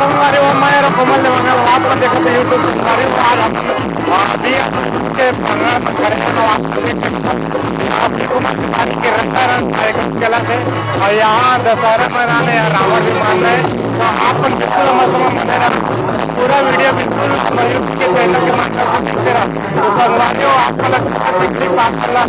संगवारी वो मैं कोमल ने आप देखते यूट्यूब संगवारी आज हम के प्रोग्राम करेंगे आपकी कुमार पानी के रंगारंग कार्यक्रम चला है और यहाँ दशहरा मनाने या रावण भी मान रहे तो आप बिल्कुल मना पूरा वीडियो बिल्कुल यूट्यूब के चैनल के माध्यम से देखते रहो तो संगवारियों आपको लगता है बात करना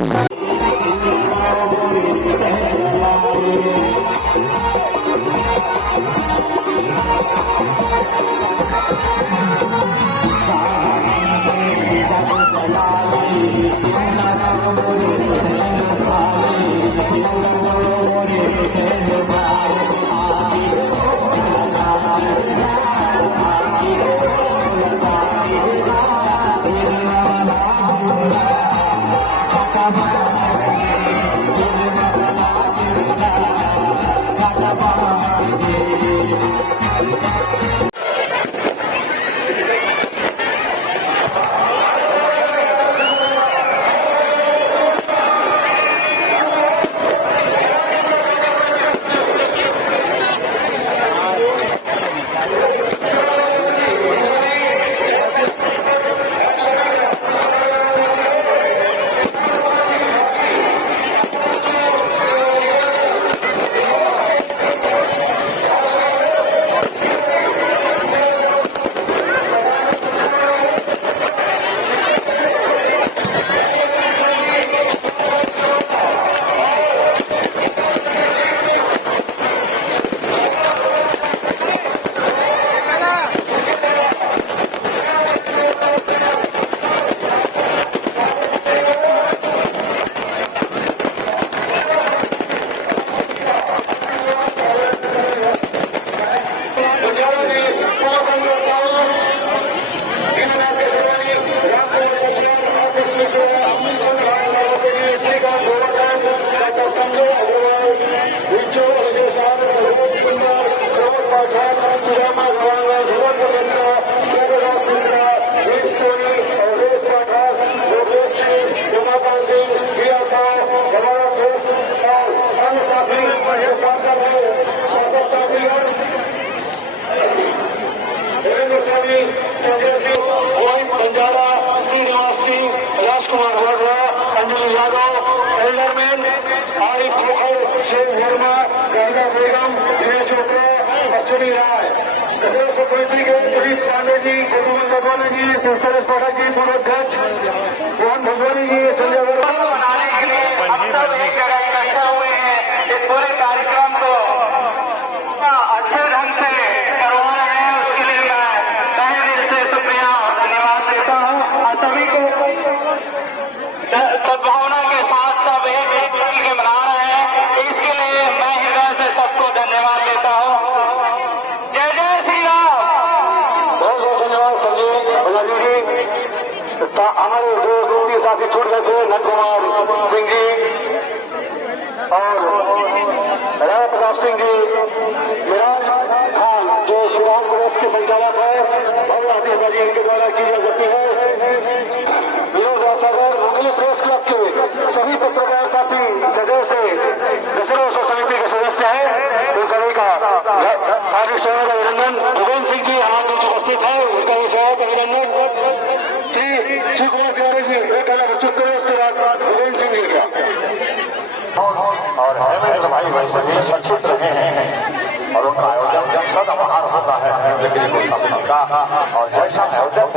बंजारा श्रीनिवास सिंह, राजकुमार वर्मा, अंजलि यादव, एल्डरमैन आरिफ मुखर, शेख वर्मा, गंगा बेगम, विनय चोपड़ा, अश्विनी राय, समिति के दिलीप पांडे जी, गोविंद लखवानी जी, सुरेश पाठक जी, मनोज गज, मोहन भगवानी जी, संजय वर्मा बनाने के लिए हम सब एक जगह इकट्ठा हुए हैं। इस पूरे कार्यक्रम को अच्छे ढंग से करवा रहे हैं, उसके लिए मैं तहे दिल से शुक्रिया और धन्यवाद देता हूँ। और सभी को सद्भावना के साथ सब एक के मना रहे हैं, इसके लिए मैं हृदय से सबको धन्यवाद देता हूँ। जय जय श्री राम। बहुत बहुत धन्यवाद संजय बजाजी जी। हमारे जो साथी छूट गए थे नंद कुमार सिंह जी और राय प्रताप सिंह जी, मिराज खान जो सुराज प्रेस के संचालक है, भव्य आतिशबाजी इनके द्वारा की जाती है। विनोद राजसागर मुंगली प्रेस क्लब के सभी पत्रकार साथी सदैव से दशहरा उत्सव समिति के सदस्य हैं, उन सभी का हार्दिक स्वागत अभिनंदन। भूपेन्द्र सिंह जी हमारे बीच उपस्थित है, उनका भी स्वागत अभिनंदन। श्री शिव कुमार तिवारी जी एक अलग प्रस्तुत करें, उसके बाद भूपेन्द्र सिंह जी का और हेमेंद्र भाई वैसे भी चर्चित रहे हैं और उनका आयोजन जब सदा बाहर होता है और जैसा आयोजन